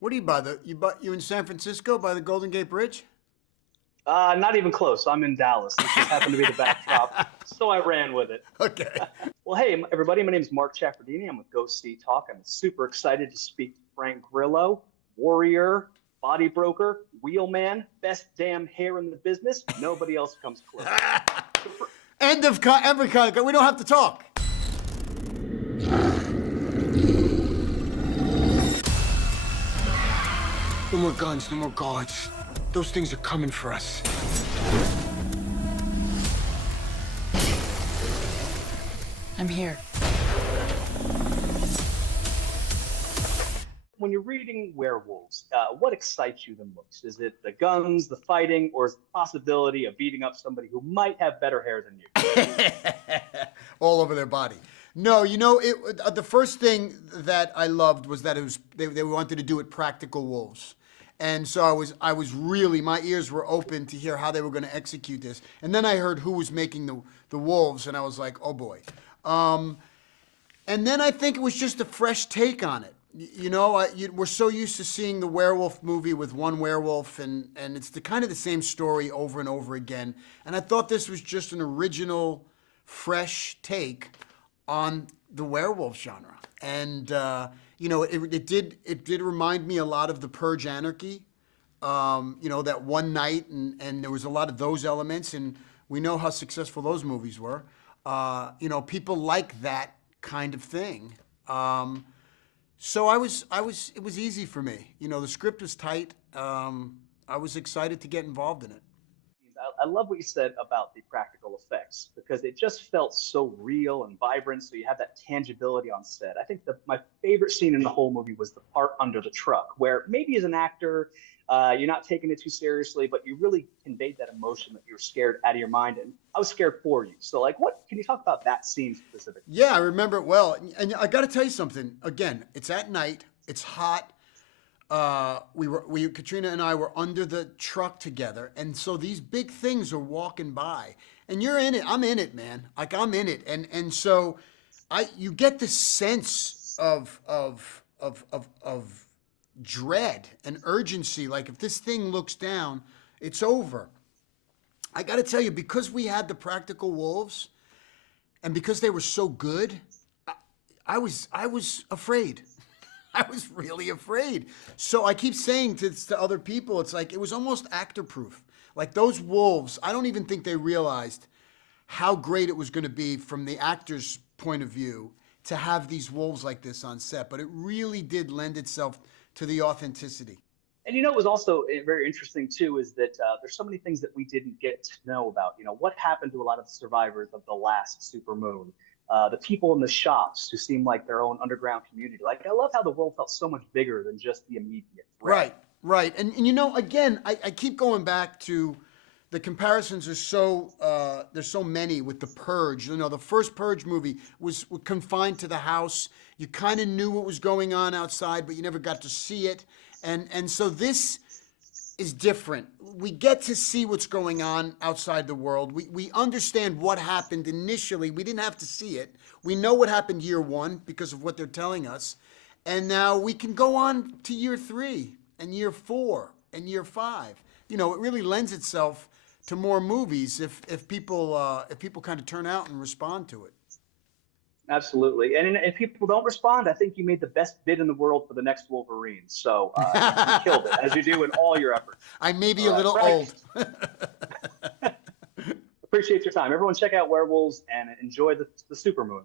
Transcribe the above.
What are you by the you in San Francisco by the Golden Gate Bridge? Not even close. I'm in Dallas. This just happened to be the backdrop, so I ran with it. Okay. Well, hey, everybody, my name is Mark Chaffardini. I'm with Go See Talk. I'm super excited to speak to Frank Grillo, warrior, body broker, wheelman, best damn hair in the business. Nobody else comes close. End of every con. We don't have to talk. No more guns, no more guards. Those things are coming for us. I'm here. When you're reading Werewolves, what excites you the most? Is it the guns, the fighting, or is the possibility of beating up somebody who might have better hair than you? All over their body. No, the first thing that I loved was that they wanted to do it practical wolves. And so I was really, my ears were open to hear how they were going to execute this. And then I heard who was making the wolves, and I was like, oh boy. And then I think it was just a fresh take on it. We're so used to seeing the werewolf movie with one werewolf, and it's kind of the same story over and over again. And I thought this was just an original, fresh take on the werewolf genre. And it did remind me a lot of the Purge Anarchy. That one night, and there was a lot of those elements, and we know how successful those movies were. People like that kind of thing. So it was easy for me. The script was tight. I was excited to get involved in it. I love what you said about the practical effects because it just felt so real and vibrant. So you have that tangibility on set. I think my favorite scene in the whole movie was the part under the truck where maybe as an actor, you're not taking it too seriously, but you really conveyed that emotion that you were scared out of your mind. And I was scared for you. So what can you talk about that scene specifically? Yeah, I remember it well. And I got to tell you something. Again, it's at night. It's hot. Katrina and I were under the truck together, and so these big things are walking by, and you're in it. I'm in it, man. Like I'm in it, and so you get this sense of dread and urgency. Like if this thing looks down, it's over. I got to tell you, because we had the practical wolves, and because they were so good, I was afraid. I was really afraid. So I keep saying to other people, it's like it was almost actor proof. Like those wolves, I don't even think they realized how great it was going to be from the actor's point of view to have these wolves like this on set. But it really did lend itself to the authenticity. And it was also very interesting too is that there's so many things that we didn't get to know about. What happened to a lot of the survivors of the last supermoon. The people in the shops who seem like their own underground community. Like, I love how the world felt so much bigger than just the immediate threat. Right. And again, I keep going back to the comparisons are there's so many with The Purge. The first Purge movie was confined to the house. You kind of knew what was going on outside, but you never got to see it. And so this is different. We get to see what's going on outside the world. We understand what happened initially. We didn't have to see it. We know what happened year one because of what they're telling us. And now we can go on to year 3 and year 4 and year 5. It really lends itself to more movies if people kind of turn out and respond to it. Absolutely. And if people don't respond, I think you made the best bid in the world for the next Wolverine. So you killed it, as you do in all your efforts. I may be a little Frank, old. Appreciate your time. Everyone check out Werewolves and enjoy the supermoon.